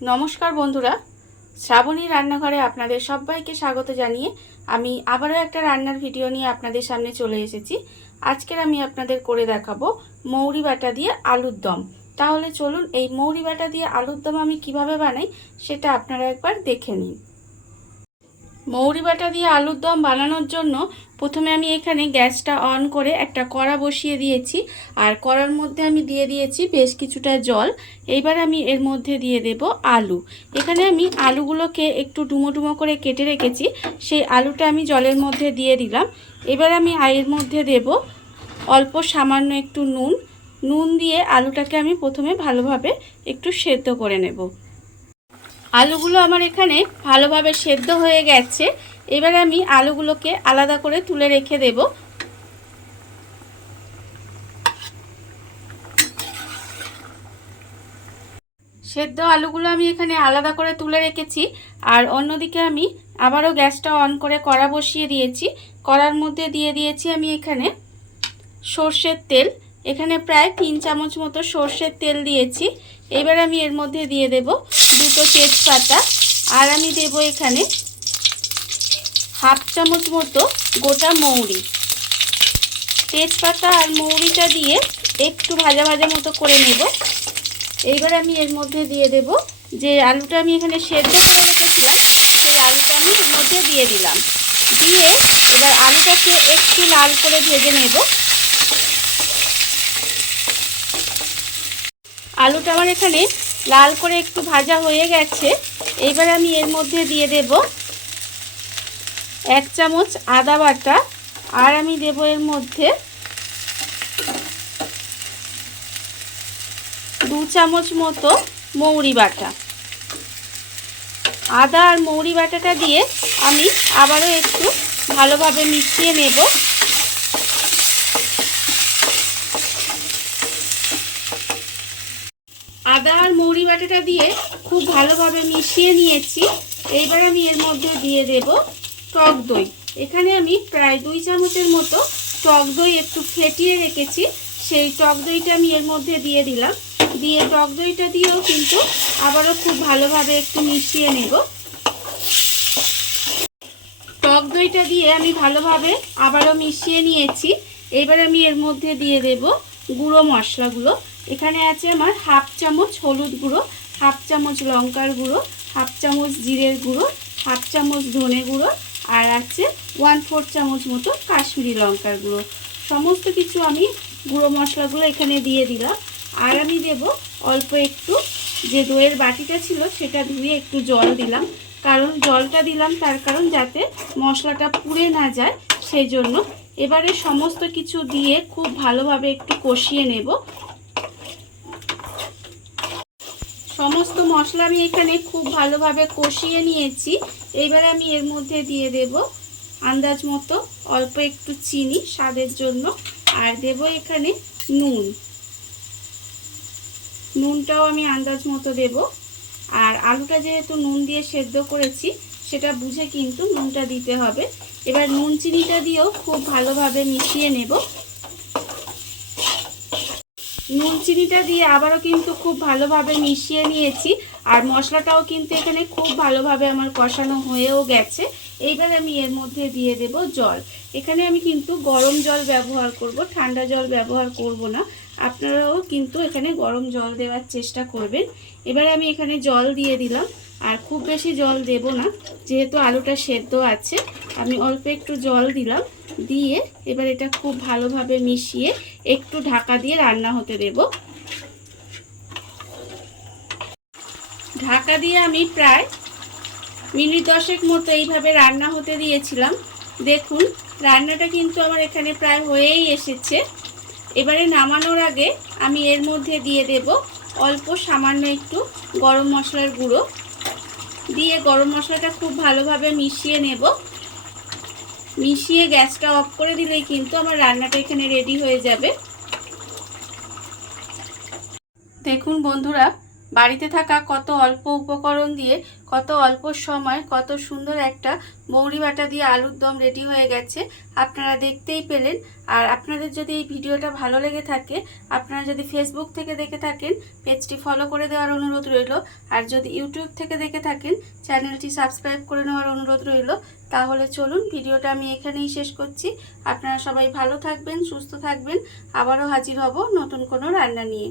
নমস্কার বন্ধুরা, শ্রাবণী রান্নাঘরে আপনাদের সবাইকে স্বাগত জানিয়ে আমি আবারও একটা রান্নার ভিডিও নিয়ে আপনাদের সামনে চলে এসেছি। আজকের আমি আপনাদের করে দেখাবো মৌরি বাটা দিয়ে আলুর দম। তাহলে চলুন এই মৌরি বাটা দিয়ে আলুর দম আমি কিভাবে বানাই সেটা আপনারা একবার দেখে নিন। মৌরি বাটা দিয়ে আলুর দম বানানোর জন্য প্রথমে আমি এখানে গ্যাসটা অন করে একটা কড়া বসিয়ে দিয়েছি, আর কড়ার মধ্যে আমি দিয়ে দিয়েছি বেশ কিছুটা জল। এইবার আমি এর মধ্যে দিয়ে দেব আলু। এখানে আমি আলুগুলোকে একটু ডুমো ডুমো করে কেটে রেখেছি, সেই আলুটা আমি জলের মধ্যে দিয়ে দিলাম। এবার আমি এর মধ্যে দেব অল্প সামান্য একটু নুন দিয়ে আলুটাকে আমি প্রথমে ভালোভাবে একটু সেদ্ধ করে নেব। আলুগুলো আমার এখানে ভালোভাবে সেদ্ধ হয়ে গেছে। এবার আমি আলুগুলোকে আলাদা করে তুলে রেখে দেব। সেদ্ধ আলুগুলো আমি এখানে আলাদা করে তুলে রেখেছি, আর অন্যদিকে আমি আবারও গ্যাসটা অন করে কড়া বসিয়ে দিয়েছি। কড়ার মধ্যে দিয়ে দিয়েছি আমি এখানে সর্ষের তেল। এখানে প্রায় 3 চামচ মতো সর্ষের তেল দিয়েছি। এবার আমি এর মধ্যে দিয়ে দেব দুটো তেজপাতা, আর আমি দেব এখানে হাফ চামচ মতো গোটা মৌরি। তেজপাতা আর মৌরিটা দিয়ে একটু ভাজা ভাজা মতো করে নেব। এইবার আমি এর মধ্যে দিয়ে দেব যে আলুটা আমি এখানে সেদ্ধ করে রেখেছিলাম, সেই আলুটা আমি এর মধ্যে দিয়ে দিলাম। দিয়ে এবার আলুটাকে একটু লাল করে ভেজে নেব। আলুটা আমার এখানে লাল করে একটু ভাজা হয়ে গেছে। এইবার আমি এর মধ্যে দিয়ে দেব 1 চামচ আদা বাটা, আর আমি দেব এর মধ্যে 2 চামচ মতো মৌরি বাটা। আদা আর মৌরি বাটাটা দিয়ে আমি আবারও একটু ভালোভাবে মিশিয়ে নেব। আদা আর মৌরি বাটাটা দিয়ে খুব ভালোভাবে মিশিয়ে নিয়েছি। এইবার আমি এর মধ্যে দিয়ে দেব টক দই। এখানে আমি প্রায় 2 চামচের মতো টক দই একটু ফেটিয়ে রেখেছি, সেই টক দইটা আমি এর মধ্যে দিয়ে দিলাম। দিয়ে টক দইটা দিয়েও কিন্তু আবারও খুব ভালোভাবে একটু মিশিয়ে নেব। টক দইটা দিয়ে আমি ভালোভাবে আবারও মিশিয়ে নিয়েছি। এবার আমি এর মধ্যে দিয়ে দেব গুঁড়ো মশলাগুলো। এখানে আছে আমার হাফ চামচ হলুদ গুঁড়ো, হাফ চামচ লঙ্কার গুঁড়ো, হাফ চামচ জিরের গুঁড়ো, হাফ চামচ ধনে গুঁড়ো, আর আছে 1/4 চামচ মতো কাশ্মীরি লঙ্কার গুঁড়ো। সমস্ত কিছু আমি গুঁড়ো মশলাগুলো এখানে দিয়ে দিলাম। আর আমি দেব অল্প একটু, যে দইয়ের বাটিটা ছিল সেটা ধুয়ে একটু জল দিলাম। কারণ জলটা দিলাম তার কারণ যাতে মশলাটা পুড়ে না যায়, সেই জন্য। এবারে সমস্ত কিছু দিয়ে খুব ভালোভাবে একটু কষিয়ে নেব। সমস্ত মশলা আমি এখানে খুব ভালোভাবে কষিয়ে নিয়েছি। এইবার আমি এর মধ্যে দিয়ে দেব আন্দাজ মতো অল্প একটু চিনি স্বাদের জন্য, আর দেব এখানে নুনটাও আমি আন্দাজ মতো দেব। আর আলুটা যেহেতু নুন দিয়ে সেদ্ধ করেছি, সেটা বুঝে কিন্তু নুনটা দিতে হবে। এবার নুন চিনিটা দিয়েও খুব ভালোভাবে মিশিয়ে নেব। নুন চিনিটা দিয়ে আবারও কিন্তু খুব ভালোভাবে মিশিয়ে নিয়েছি, আর মশলাটাও কিন্তু এখানে খুব ভালোভাবে আমার কষানো হয়েও গেছে। এইবার আমি এর মধ্যে দিয়ে দেব জল। এখানে আমি কিন্তু গরম জল ব্যবহার করব, ঠান্ডা জল ব্যবহার করব না। আপনারাও কিন্তু এখানে গরম জল দেওয়ার চেষ্টা করবেন। এবার আমি এখানে জল দিয়ে দিলাম, আর খুব বেশি জল দেব না, যেহেতু আলুটা সেদ্ধ আছে। আমি অল্প একটু জল দিলাম। দিয়ে এবার এটা খুব ভালোভাবে মিশিয়ে একটু ঢাকা দিয়ে রান্না হতে দেব। ঢাকা দিয়ে আমি প্রায় মিনিট 10 মতো এইভাবে রান্না হতে দিয়েছিলাম। দেখুন রান্নাটা কিন্তু আমার এখানে প্রায় হয়েই এসেছে। এবারে নামানোর আগে আমি এর মধ্যে দিয়ে দেব অল্প সামান্য একটু গরম মশলার গুঁড়ো। দিয়ে গরম মশলাটা খুব ভালোভাবে মিশিয়ে নেব। মিশিয়ে গ্যাসটা অফ করে দিলেই কিন্তু আমার রান্নাটা এখানে রেডি হয়ে যাবে। দেখুন বন্ধুরা, বাড়িতে থাকা কত অল্প উপকরণ দিয়ে কত অল্প সময় কত সুন্দর একটা মৌরি বাটা দিয়ে আলুর দম রেডি হয়ে গেছে, আপনারা দেখতেই পেলেন। আর আপনাদের যদি এই ভিডিওটা ভালো লেগে থাকে, আপনারা যদি ফেসবুক থেকে দেখে থাকেন পেজটি ফলো করে দেওয়ার অনুরোধ রইল, আর যদি ইউটিউব থেকে দেখে থাকেন চ্যানেলটি সাবস্ক্রাইব করে নেওয়ার অনুরোধ রইল। তাহলে চলুন ভিডিওটা আমি এখানেই শেষ করছি। আপনারা সবাই ভালো থাকবেন, সুস্থ থাকবেন। আবারও হাজির হব নতুন কোনো রান্না নিয়ে।